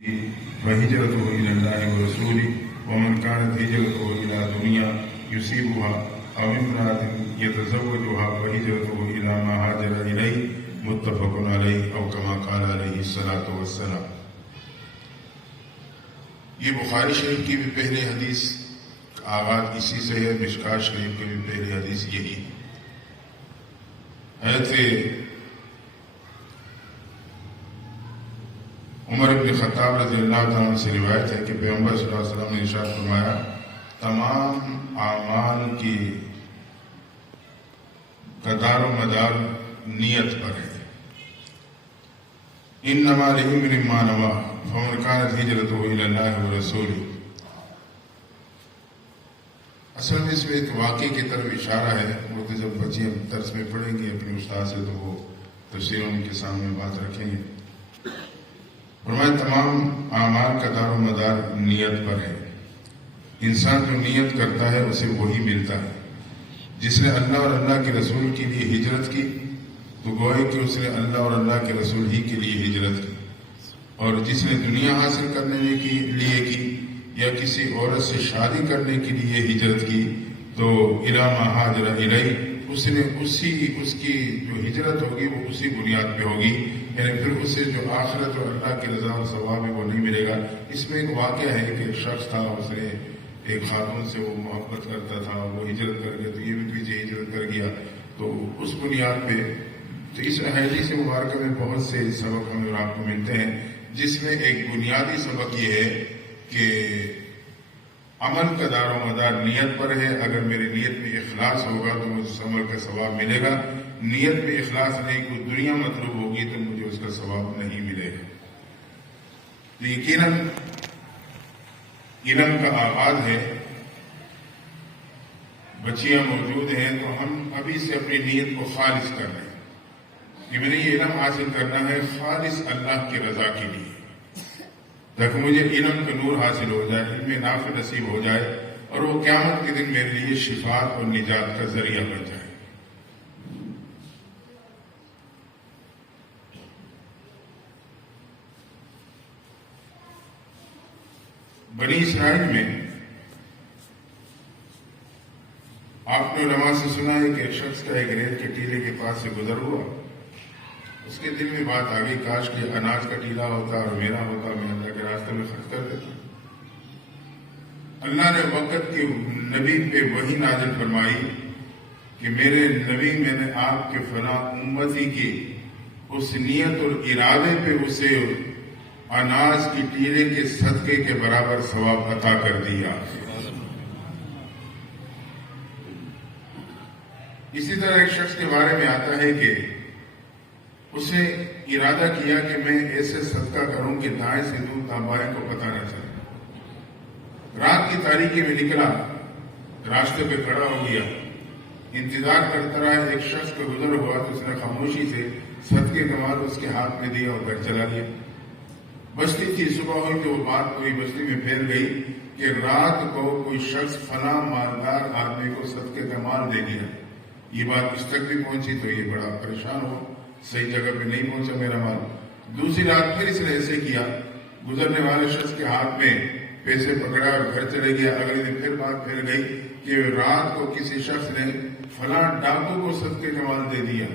فهجرته إلى الله ورسوله ومن كانت هجرته إلى دنيا يصيبها أو امرأة يتزوجها فهجرته إلى ما هاجر إليه متفق عليه أو كما قال عليه الصلاة والسلام۔ یہ بخاری شریف کی بھی پہلی حدیث آغاز اسی سے ہے، مشکوٰۃ شریف کی بھی پہلی حدیث یہی ہے۔ حضرت عمر بن خطاب رضی اللہ تعالیٰ عنہ سے روایت ہے کہ پیغمبر صلی اللہ علیہ وسلم نے ارشاد فرمایا، تمام اعمال کی دار و مدار نیت پر ہے۔ انما لامرئ ما نوى فمن كانت هجرته الى الله ورسوله۔ اصل میں اس میں ایک واقعے کی طرف اشارہ ہے، وہ تو جب بچے ہم درس میں پڑھیں گے اپنے استاد سے تو وہ تفسیروں کے سامنے بات رکھیں گے۔ فرمایا تمام اعمال کا دار و مدار نیت پر ہے۔ انسان جو نیت کرتا ہے اسے وہی ملتا ہے۔ جس نے اللہ اور اللہ کے رسول کے لیے ہجرت کی تو گویا کہ اس نے اللہ اور اللہ کے رسول ہی کے لیے ہجرت کی، اور جس نے دنیا حاصل کرنے کے لیے کی یا کسی عورت سے شادی کرنے کے لیے ہجرت کی تو الی ما ہاجر الیہ، اس نے اس کی جو ہجرت ہوگی وہ اسی بنیاد پہ ہوگی، یعنی پھر اسے جو آخرت اور اللہ کی رضا اور ثواب ہے وہ نہیں ملے گا۔ اس میں ایک واقعہ ہے کہ ایک شخص تھا، اس نے ایک خاتون سے وہ محبت کرتا تھا، وہ ہجرت کر گیا تو یہ بھی پیچھے ہجرت کر گیا، تو اس بنیاد پہ تو اس حدیث مبارکہ میں بہت سے سبق ہمیں اور آپ کو ملتے ہیں، جس میں ایک بنیادی سبق یہ ہے کہ عمل کا دار و مدار نیت پر ہے۔ اگر میری نیت میں اخلاص ہوگا تو مجھے اس عمل کا ثواب ملے گا، نیت میں اخلاص نہیں، کوئی دنیا مطلوب ہوگی تو مجھے اس کا ثواب نہیں ملے گا۔ تو یقیناً علم کا آغاز ہے، بچیاں موجود ہیں تو ہم ابھی سے اپنی نیت کو خالص کر رہے ہیں کہ میں نے یہ علم حاصل کرنا ہے خالص اللہ کی رضا کے لیے، تاکہ مجھے علم کا نور حاصل ہو جائے، علم نافع نصیب ہو جائے، اور وہ قیامت کے دن میرے لیے شفاعت اور نجات کا ذریعہ بن جائے۔ بنی اسرائیل میں آپ نے علماء سے سنا ہے کہ ایک شخص کا ایک ریت کے ٹیلے کے پاس سے گزر ہوا، اس کے دل میں بات آ گئی، کاش کہ اناج کا ٹیلا ہوتا اور میرا ہوتا، میں اللہ کے راستے میں خرچ کر دیتا۔ اللہ نے وقت کے نبی پہ وحی نازل فرمائی کہ میرے نبی، میں نے آپ کے فلاں امتی کی اس نیت اور ارادے پہ اسے اناج کی ٹیلے کے صدقے کے برابر ثواب عطا کر دیا۔ اسی طرح ایک شخص کے بارے میں آتا ہے کہ اسے ارادہ کیا کہ میں ایسے صدقہ کروں کہ دائیں سے دور تا بائیں کو پتہ نہ چلے۔ رات کی تاریکی میں نکلا، راستے پہ کھڑا ہو گیا، انتظار کرتا رہا، ایک شخص کا گزر ہوا تو اس نے خاموشی سے صدقے کا مال اس کے ہاتھ میں دیا اور گھر چلا گیا۔ بستی تھی، صبح ہوئی تو وہ بات کوئی بستی میں پھیل گئی کہ رات کو کوئی شخص فلاں مالدار آدمی کو صدقے کا مال دے دیا۔ یہ بات اس تک بھی پہنچی تو یہ بڑا پریشان ہوا، صحیح جگہ پہ نہیں پہنچا میرا مال۔ دوسری رات پھر اس نے ایسے کیا، گزرنے والے شخص کے ہاتھ میں پیسے پکڑا اور گھر چلے گیا۔ اگلے دن پھر بات پھیل گئی کہ رات کو کسی شخص نے فلاں ڈاکو کو صدقے کا مال دے دیا۔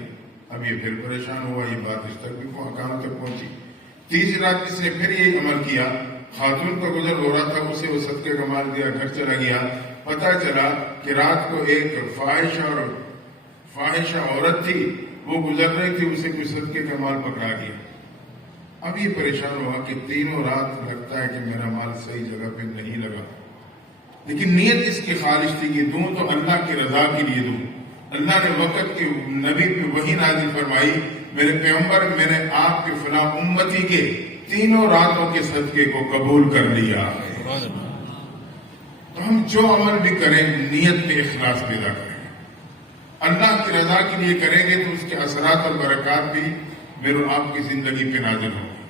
اب یہ پھر پریشان ہوا، یہ بات اس تک بھی کہاں تک پہنچی۔ تیسری رات اس نے پھر یہی عمل کیا، خاتون کا گزر ہو رہا تھا، اسے وہ صدقے کا مال دیا، گھر چلا گیا۔ پتہ چلا کہ رات کو ایک فاحشہ عورت تھی، وہ گزر رہی تھی، اسے کوئی صدقے کا مال پکڑا دیا۔ اب یہ پریشان ہوا کہ تینوں رات لگتا ہے کہ میرا مال صحیح جگہ پہ نہیں لگا، لیکن نیت اس کی خالص تھی کہ دوں تو اللہ کی رضا کے لیے دوں۔ اللہ نے وقت کے نبی پہ وحی نازل فرمائی، میرے پیغمبر، میں نے آپ کے فلاں امتی کے تینوں راتوں کے صدقے کو قبول کر لیا۔ تو ہم جو عمل بھی کریں نیت میں اخلاص پیدا کریں، اللہ کی رضا کے لیے کریں گے تو اس کے اثرات اور برکات بھی میرے اور آپ کی زندگی پہ نازل ہوں گے۔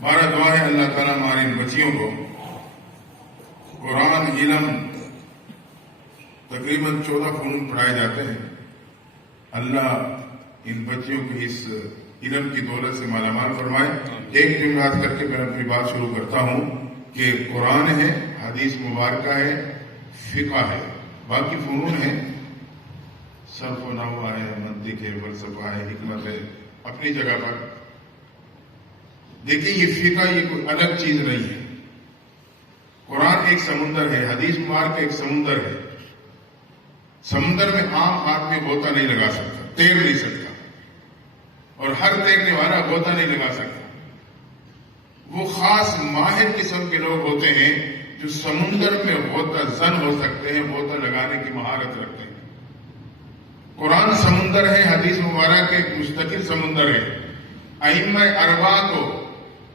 ہمارا دعا ہے اللہ تعالیٰ ہماری ان بچیوں کو قرآن، علم، تقریباً 14 فنون پڑھائے جاتے ہیں، اللہ ان بچیوں کو اس علم کی دولت سے مالا مال فرمائے. ایک جملہ کر کے میں اپنی بات شروع کرتا ہوں کہ قرآن ہے، حدیث مبارکہ ہے، فقہ ہے، باقی فنون ہے، صرف و نحو ہے، منطق ہے، فلسفہ ہے، حکمت ہے اپنی جگہ پر. دیکھیں یہ فقہ یہ کوئی الگ چیز نہیں ہے. قرآن ایک سمندر ہے، حدیث مبارک ایک سمندر ہے. سمندر میں عام آدمی غوطہ نہیں لگا سکتا، تیر نہیں سکتا، اور ہر تیرنے والا غوطہ نہیں لگا سکتا. وہ خاص ماہر قسم کے لوگ ہوتے ہیں جو سمندر میں غوطہ زن ہو سکتے ہیں، غوطہ لگانے کی مہارت رکھتے ہیں. قرآن سمندر ہے، حدیث مبارک ایک مستقل سمندر ہے. ائمہ اربعہ کو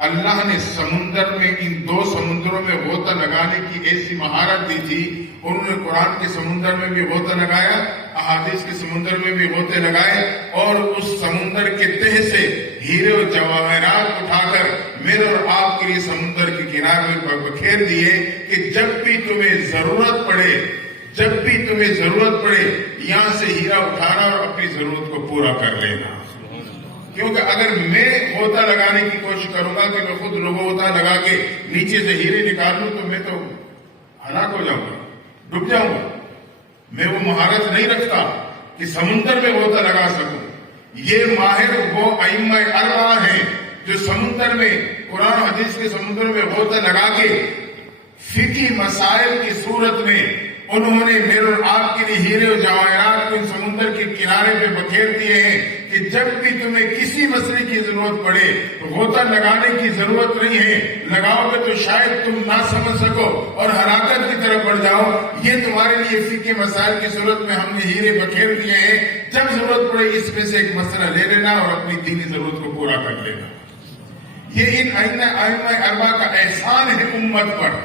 اللہ نے سمندر میں ان دو سمندروں میں غوطہ لگانے کی ایسی مہارت دی تھی. انہوں نے قرآن کے سمندر میں بھی غوطہ لگایا، احادیث کے سمندر میں بھی غوطے لگائے، اور اس سمندر کے تہ سے ہیرے و جواہرات اٹھا کر میرے اور آپ کے لیے سمندر کے کنارے میں بکھیر دیے کہ جب بھی تمہیں ضرورت پڑے یہاں سے ہیرا اٹھانا اور اپنی ضرورت کو پورا کر لینا. کیونکہ اگر میں غوطہ لگانے کی کوشش کروں گا کہ میں خود غوطہ لگا کے نیچے سے ہیرے نکال لوں تو میں تو ہلاک ہو جاؤں گا، ڈوب جاؤں گا. میں وہ مہارت نہیں رکھتا کہ سمندر میں غوطہ لگا سکوں. یہ ماہر وہ ائمہ اربعہ ہیں جو سمندر میں قرآن حدیث کے سمندر میں غوطہ لگا کے فقہی مسائل کی صورت میں انہوں نے میرے اور آپ کے لیے ہیرے و جواہرات کو سمندر کے کنارے پہ بکھیر دیے ہیں کہ جب بھی تمہیں کسی مسئلے کی ضرورت پڑے تو غوطہ لگانے کی ضرورت نہیں ہے. لگاؤ گے تو شاید تم نہ سمجھ سکو اور ہلاکت کی طرف بڑھ جاؤ. یہ تمہارے لیے فقہی مسائل کی صورت میں ہم نے ہیرے بکھیر دیے ہیں. جب ضرورت پڑے اس میں سے ایک مسئلہ لے لینا اور اپنی دینی ضرورت کو پورا کر لینا. یہ ان ائمہ اربعہ کا احسان ہے امت پر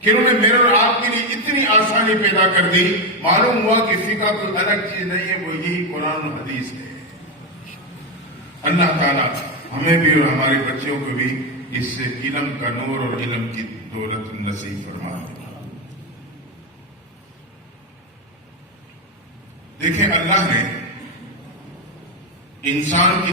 کہ انہوں نے میرے اور آپ کے لیے اتنی آسانی پیدا کر دی. معلوم ہوا کہ فقہ کوئی الگ چیز نہیں ہے، وہ یہی قرآن و حدیث ہے. اللہ تعالیٰ ہمیں بھی اور ہمارے بچوں کو بھی اس سے علم کا نور اور علم کی دولت نصیب فرمائے. دیکھیں اللہ نے انسان کی